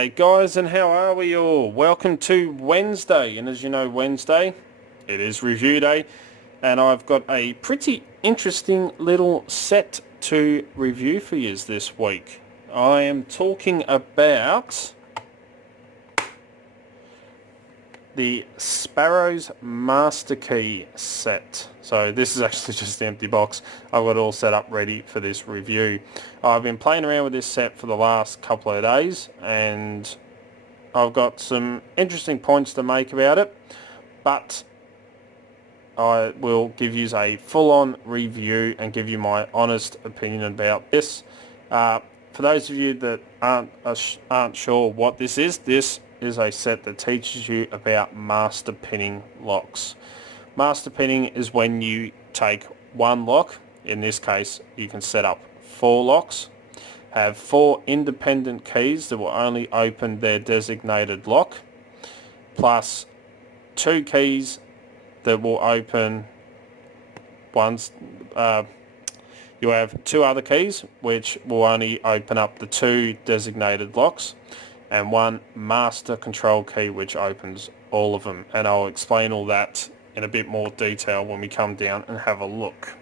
G'day guys, and how are we all? Welcome to Wednesday, and as you know, Wednesday, it is review day, and I've got a pretty interesting little set to review for you this week. I am talking about the Sparrows Master Key set. So this is actually just an empty box. I've got it all set up ready for this review. I've been playing around with this set for the last couple of days and I've got some interesting points to make about it, but I will give you a full-on review and give you my honest opinion about this. For those of you that aren't sure what this is a set that teaches you about master pinning locks. Master pinning is when you take one lock, in this case you can set up 4 locks, have 4 independent keys that will only open their designated lock, plus 2 keys that will open ones. You have 2 other keys which will only open up the 2 designated locks, and 1 master control key which opens all of them, and I'll explain all that in a bit more detail when we come down and have a look.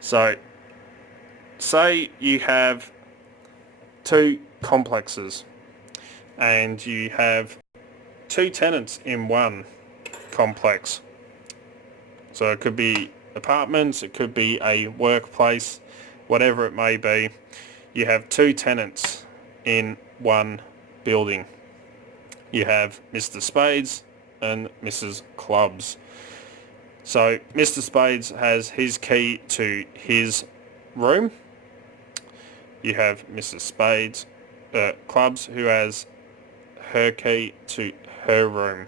So say you have 2 complexes and you have 2 tenants in one complex. So it could be apartments, it could be a workplace, whatever it may be. You have 2 tenants in one building. You have Mr. Spades and Mrs. Clubs. So Mr. Spades has his key to his room. You have Mrs. Spades, Clubs, who has her key to her room.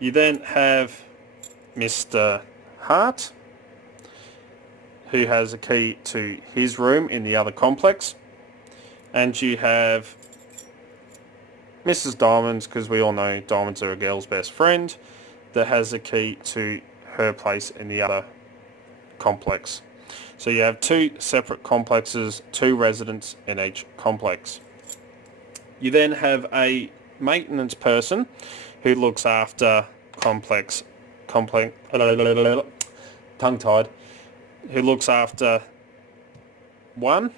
You then have Mr. Hart, who has a key to his room in the other complex. And you have Mrs. Diamonds, because we all know diamonds are a girl's best friend, that has a key to her place in the other complex. So you have 2 separate complexes, 2 residents in each complex. You then have a maintenance person who looks after tongue-tied, who looks after 1.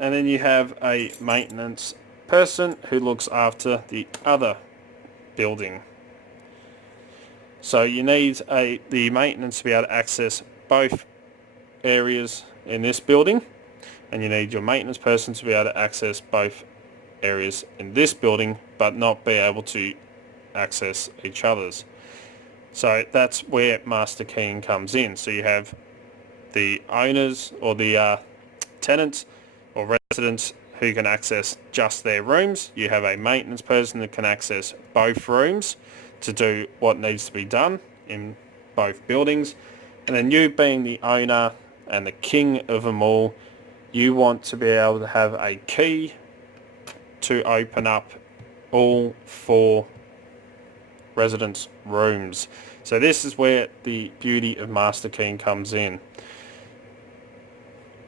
And then you have a maintenance person who looks after the other building. So you need the maintenance to be able to access both areas in this building, and you need your maintenance person to be able to access both areas in this building, but not be able to access each other's. So that's where master keying comes in. So you have the owners or the tenants or residents who can access just their rooms. You have a maintenance person that can access both rooms to do what needs to be done in both buildings. And then you, being the owner and the king of them all, you want to be able to have a key to open up all 4 residents' rooms. So this is where the beauty of master keying comes in,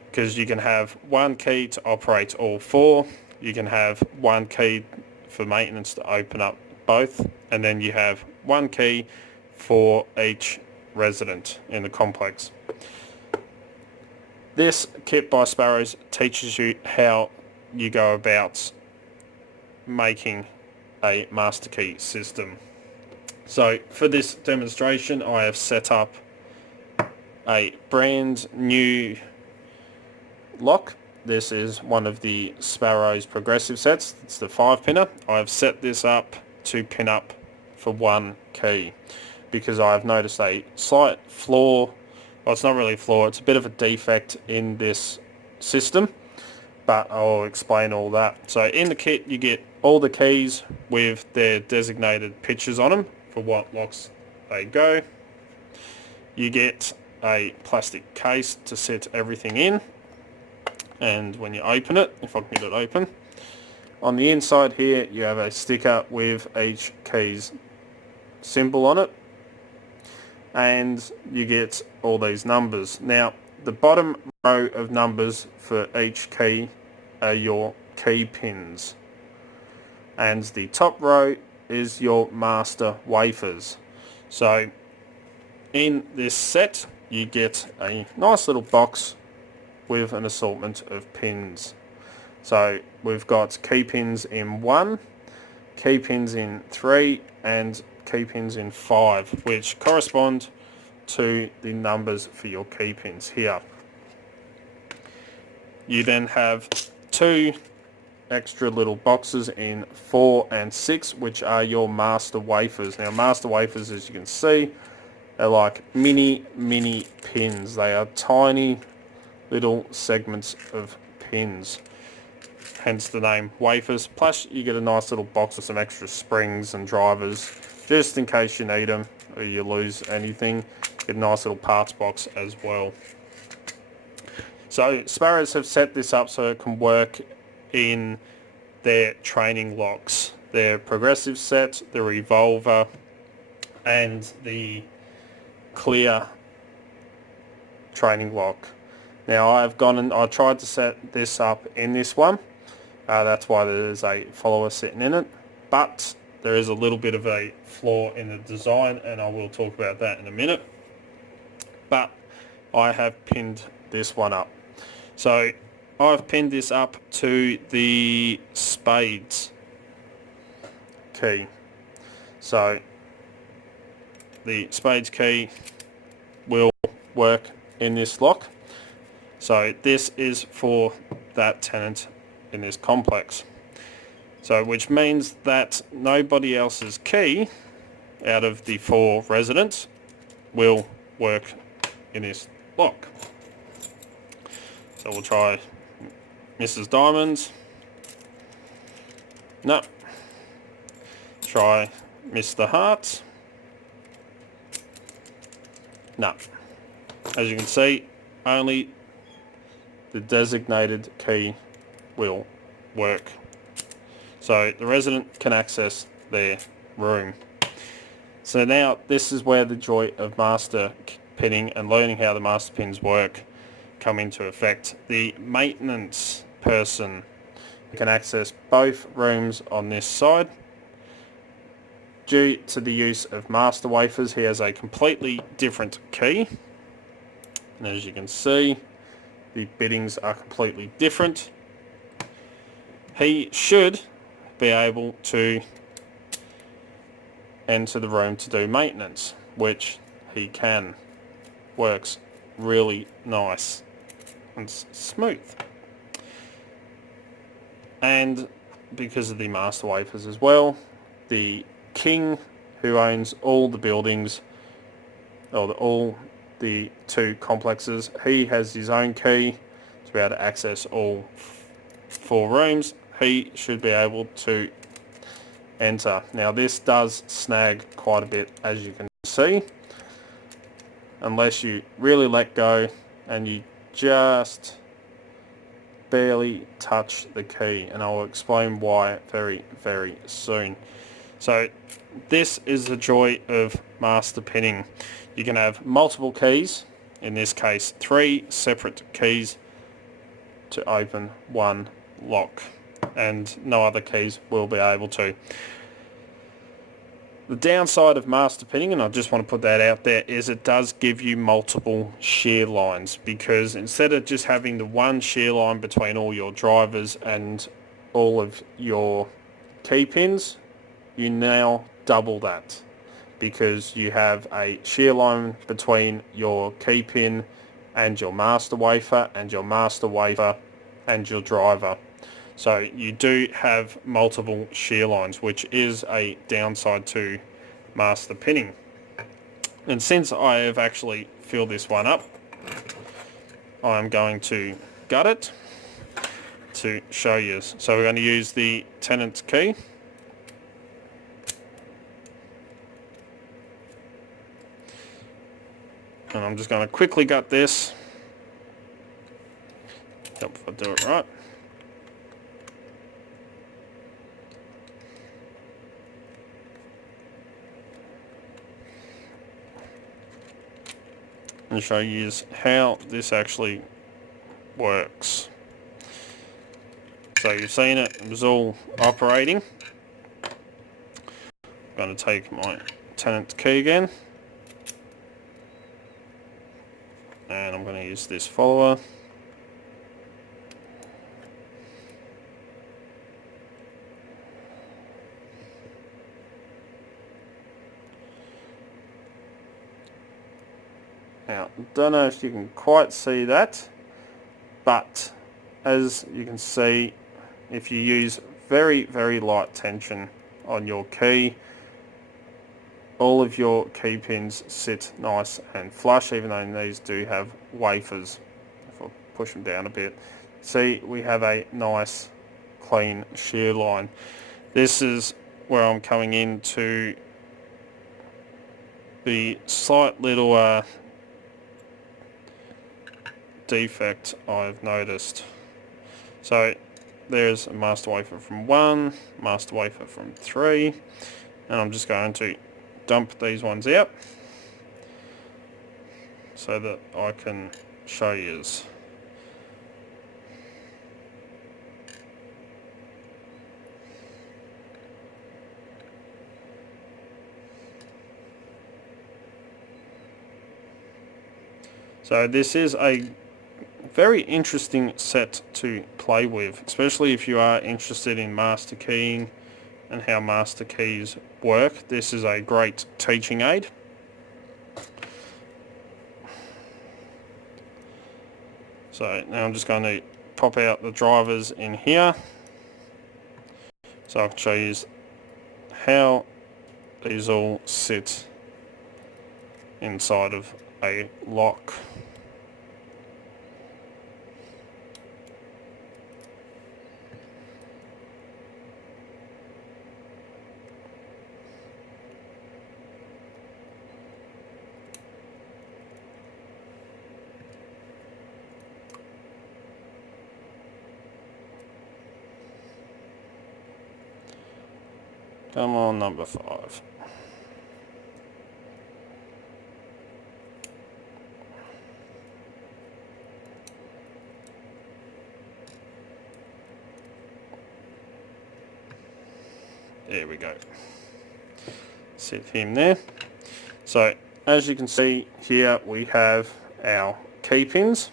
because you can have 1 key to operate all 4, you can have 1 key for maintenance to open up both, and then you have 1 key for each resident in the complex. This kit by Sparrows teaches you how you go about making a master key system. So for this demonstration, I have set up a brand new lock. This is one of the Sparrows progressive sets. It's the 5-pinner. I've set this up to pin up for 1 key because I've noticed a slight flaw. Well, it's not really a flaw, it's a bit of a defect in this system, but I'll explain all that. So in the kit you get all the keys with their designated pictures on them for what locks they go. You get a plastic case to set everything in, and when you open it, if I can get it open, on the inside here you have a sticker with each key's symbol on it, and you get all these numbers. Now the bottom row of numbers for each key are your key pins, and the top row is your master wafers. So in this set you get a nice little box with an assortment of pins. So we've got key pins in 1, key pins in 3 and key pins in 5, which correspond to the numbers for your key pins here. You then have 2 extra little boxes in 4 and 6, which are your master wafers. Now master wafers, as you can see, are like mini pins. They are tiny little segments of pins, hence the name wafers. Plus you get a nice little box with some extra springs and drivers just in case you need them or you lose anything. Get a nice little parts box as well. So Sparrows have set this up so it can work in their training locks, their progressive set, the revolver and the clear training lock. Now I've gone and I tried to set this up in this one, that's why there's a follower sitting in it, but there is a little bit of a flaw in the design and I will talk about that in a minute. But I have pinned this one up. So I've pinned this up to the spades key. So the spades key will work in this lock. So this is for that tenant in this complex. So which means that nobody else's key out of the 4 residents will work in this lock. So we'll try Mrs. Diamonds. No. Try Mr. Hearts. No. As you can see, only the designated key will work. So the resident can access their room. So now this is where the joy of master pinning and learning how the master pins work come into effect. The maintenance person can access both rooms on this side. Due to the use of master wafers, he has a completely different key. And as you can see, the biddings are completely different. He should be able to enter the room to do maintenance, which he can. Works really nice and smooth. And because of the master wafers as well, the king who owns all the buildings, or all the 2 complexes, he has his own key to be able to access all 4 rooms. He should be able to enter. Now this does snag quite a bit, as you can see, unless you really let go and you just barely touch the key, and I'll explain why very soon. So this is the joy of master pinning. You can have multiple keys, in this case 3 separate keys to open one lock, and no other keys will be able to. The downside of master pinning, and I just want to put that out there, is it does give you multiple shear lines, because instead of just having the one shear line between all your drivers and all of your key pins, you now double that, because you have a shear line between your key pin and your master wafer and your master wafer and your driver. So you do have multiple shear lines, which is a downside to master pinning. And since I have actually filled this one up, I'm going to gut it to show you. So we're going to use the tenant's key. And I'm just going to quickly gut this. Hope if I do it right. And show you how this actually works. So you've seen it, it was all operating. I'm going to take my tenant key again, and I'm going to use this follower. Now, don't know if you can quite see that, but as you can see, if you use very, very light tension on your key, all of your key pins sit nice and flush, even though these do have wafers. If I push them down a bit, see, we have a nice clean shear line. This is where I'm coming into the slight little defect I've noticed. So there's a master wafer from 1, master wafer from 3, and I'm just going to dump these ones out so that I can show you. So this is a very interesting set to play with, especially if you are interested in master keying and how master keys work. This is a great teaching aid. So now I'm just going to pop out the drivers in here so I can show you how these all sit inside of a lock. Come on, number 5. There we go. Set him there. So as you can see here, we have our key pins,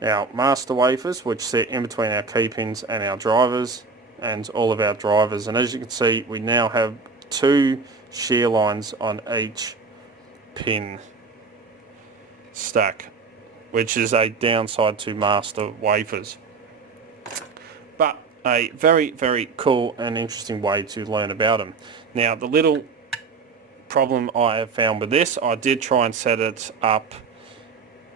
our master wafers, which sit in between our key pins and our drivers, and all of our drivers. And as you can see, we now have 2 shear lines on each pin stack, which is a downside to master wafers, but a very, very cool and interesting way to learn about them. Now, the little problem I have found with this, I did try and set it up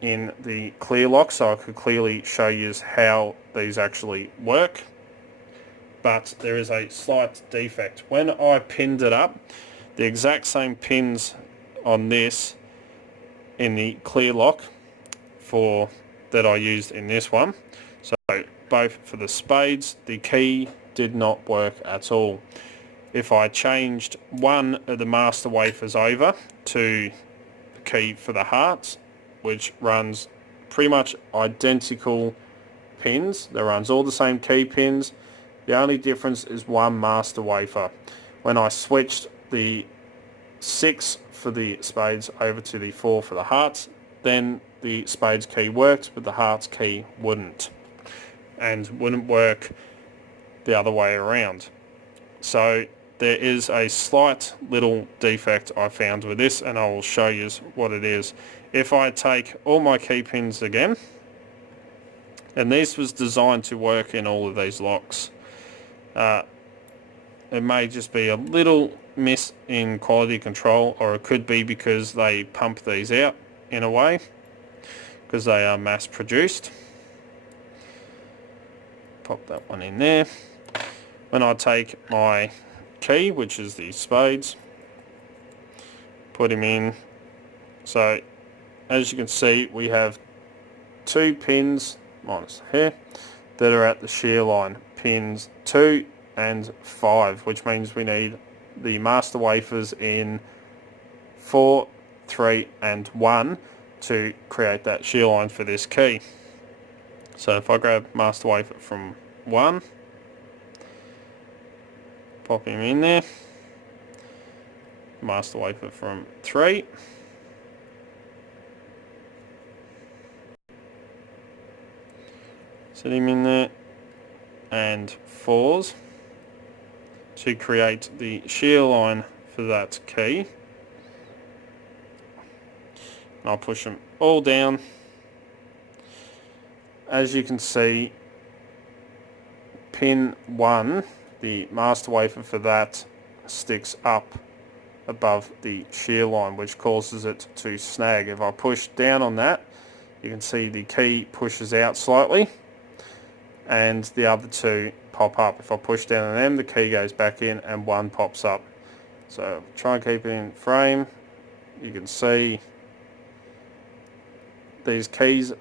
in the clear lock so I could clearly show you how these actually work, but there is a slight defect. When I pinned it up, the exact same pins on this in the clear lock that I used in this one, so both for the spades, the key did not work at all. If I changed one of the master wafers over to the key for the hearts, which runs pretty much identical pins, that runs all the same key pins, the only difference is one master wafer. When I switched the 6 for the spades over to the 4 for the hearts, then the spades key worked, but the hearts key wouldn't, and wouldn't work the other way around. So there is a slight little defect I found with this, and I will show you what it is. If I take all my key pins again, and this was designed to work in all of these locks, it may just be a little miss in quality control, or it could be because they pump these out in a way, because they are mass produced. Pop that one in there. When I take my key, which is the spades, put him in, so as you can see, we have 2 pins minus here that are at the shear line, pins 2 and 5, which means we need the master wafers in 4, 3 and 1 to create that shear line for this key. So if I grab master wafer from 1, pop him in there, master wafer from 3, set him in there, and 4s to create the shear line for that key. I'll push them all down. As you can see, pin 1, the master wafer for that, sticks up above the shear line, which causes it to snag. If I push down on that, you can see the key pushes out slightly and the other 2 pop up. If I push down on them, the key goes back in and 1 pops up. So try and keep it in frame. You can see these keys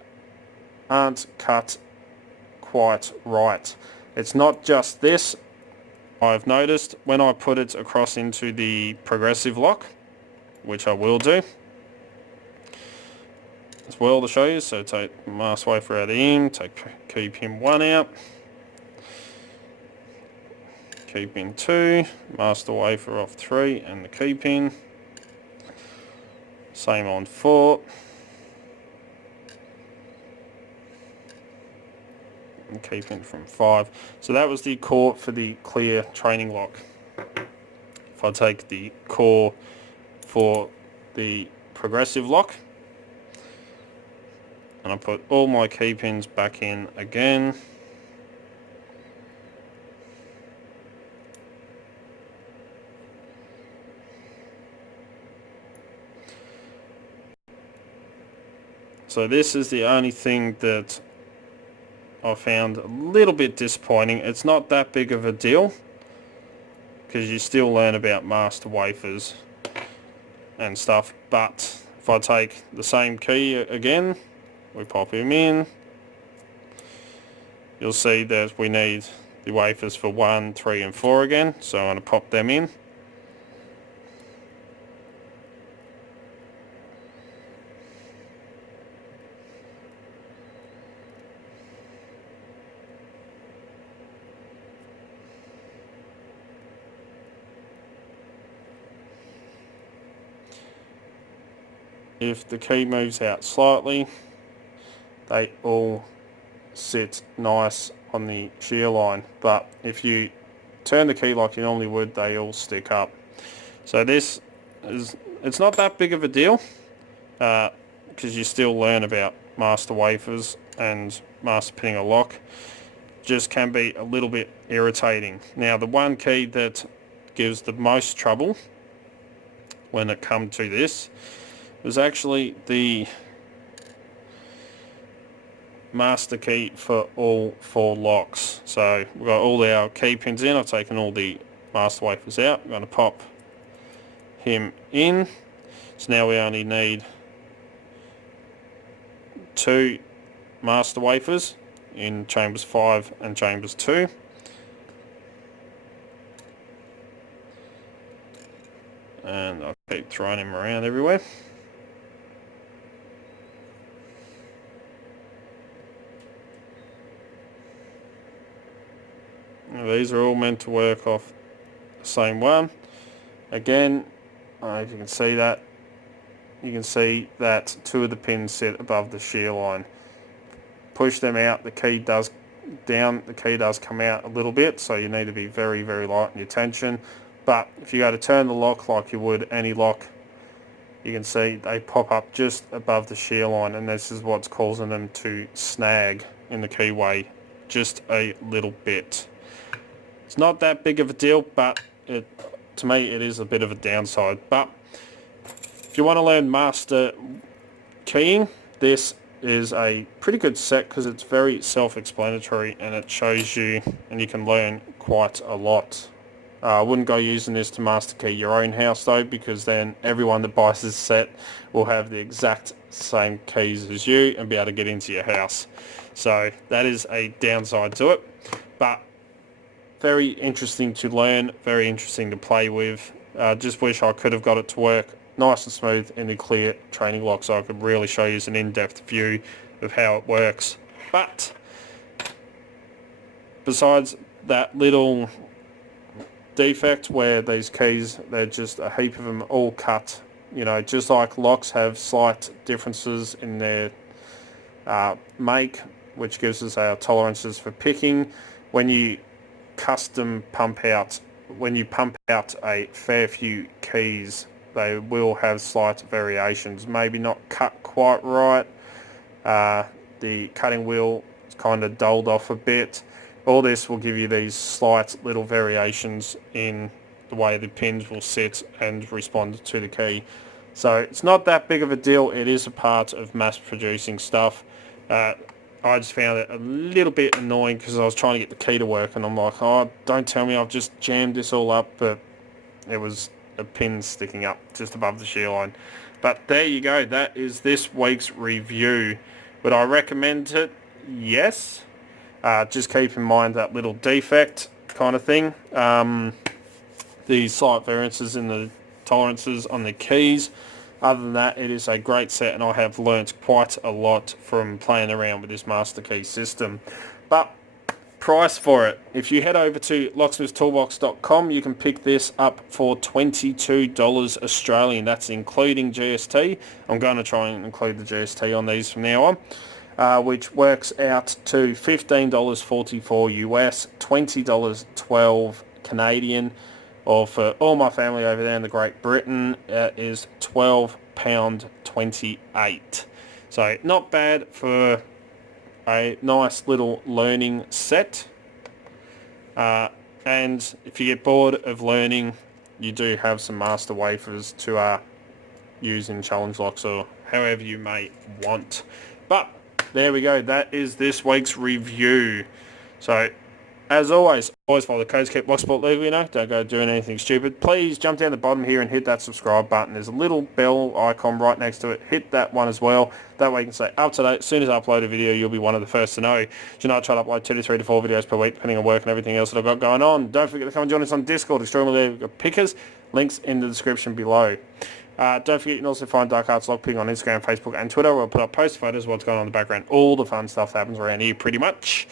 aren't cut quite right. It's not just this. I've noticed when I put it across into the progressive lock, which I will do as well to show you. So take master wafer out of in, take key pin 1 out, key pin 2, master wafer off 3 and the key pin. Same on 4. And key pin from 5. So that was the core for the clear training lock. If I take the core for the progressive lock and I put all my key pins back in again, so this is the only thing that I found a little bit disappointing. It's not that big of a deal because you still learn about master wafers and stuff, but if I take the same key again, we pop him in, you'll see that we need the wafers for 1, 3 and 4 again, so I'm going to pop them in. If the key moves out slightly, they all sit nice on the shear line, but if you turn the key like you normally would, they all stick up. So this is, it's not that big of a deal because you still learn about master wafers and master pinning a lock. Just can be a little bit irritating. Now the one key that gives the most trouble when it comes to this was actually the master key for all 4 locks. So we've got all our key pins in. I've taken all the master wafers out. I'm going to pop him in. So now we only need 2 master wafers in chambers 5 and chambers 2. And I'll keep throwing him around everywhere. These are all meant to work off the same one. Again, if you can see that, you can see that 2 of the pins sit above the shear line. Push them out, the key does come out a little bit, so you need to be very, very light in your tension. But if you go to turn the lock like you would any lock, you can see they pop up just above the shear line, and this is what's causing them to snag in the keyway just a little bit. It's not that big of a deal, but to me it is a bit of a downside. But if you want to learn master keying, this is a pretty good set because it's very self-explanatory and it shows you, and you can learn quite a lot. I wouldn't go using this to master key your own house though, because then everyone that buys this set will have the exact same keys as you and be able to get into your house. So that is a downside to it, but very interesting to learn, very interesting to play with. Just wish I could have got it to work nice and smooth in the clear training lock so I could really show you an in-depth view of how it works. But besides that little defect where these keys, they're just a heap of them all cut. You know, just like locks have slight differences in their make, which gives us our tolerances for picking. When you pump out a fair few keys, they will have slight variations, maybe not cut quite right. The cutting wheel is kind of dulled off a bit. All this will give you these slight little variations in the way the pins will sit and respond to the key. So it's not that big of a deal. It is a part of mass producing stuff. I just found it a little bit annoying because I was trying to get the key to work and I'm like, oh, don't tell me I've just jammed this all up, but it was a pin sticking up just above the shear line. But there you go. That is this week's review. Would I recommend it? Yes. Just keep in mind that little defect kind of thing. The slight variances in the tolerances on the keys. Other than that, it is a great set, and I have learnt quite a lot from playing around with this master key system. But price for it, if you head over to locksmithtoolbox.com, you can pick this up for $22 Australian. That's including GST. I'm going to try and include the GST on these from now on, which works out to $15.44 US, $20.12 Canadian. Or for all my family over there in the Great Britain, is £12.28. So not bad for a nice little learning set. And if you get bored of learning, you do have some master wafers to use in challenge locks or however you may want. But there we go. That is this week's review. So as always follow the codes, keep Locksport legal, you know, don't go doing anything stupid. Please jump down the bottom here and hit that subscribe button. There's a little bell icon right next to it. Hit that one as well. That way you can stay up to date. As soon as I upload a video, you'll be one of the first to know. Do not try to upload 2 to 3 to 4 videos per week, depending on work and everything else that I've got going on. Don't forget to come and join us on Discord, Extremely Legal Pickers. Links in the description below. Don't forget you can also find Dark Arts Lockpicking on Instagram, Facebook and Twitter, where I'll put up post photos of what's going on in the background. All the fun stuff that happens around here pretty much.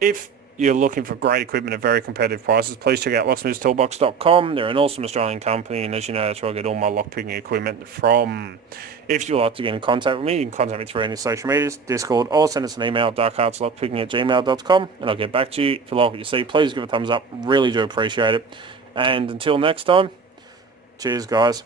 If you're looking for great equipment at very competitive prices, please check out locksmithtoolbox.com. They're an awesome Australian company, and as you know, that's where I get all my lockpicking equipment from. If you'd like to get in contact with me, you can contact me through any social medias, Discord, or send us an email, darkartslockpicking@gmail.com, and I'll get back to you. If you like what you see, please give a thumbs up. Really do appreciate it. And until next time, cheers, guys.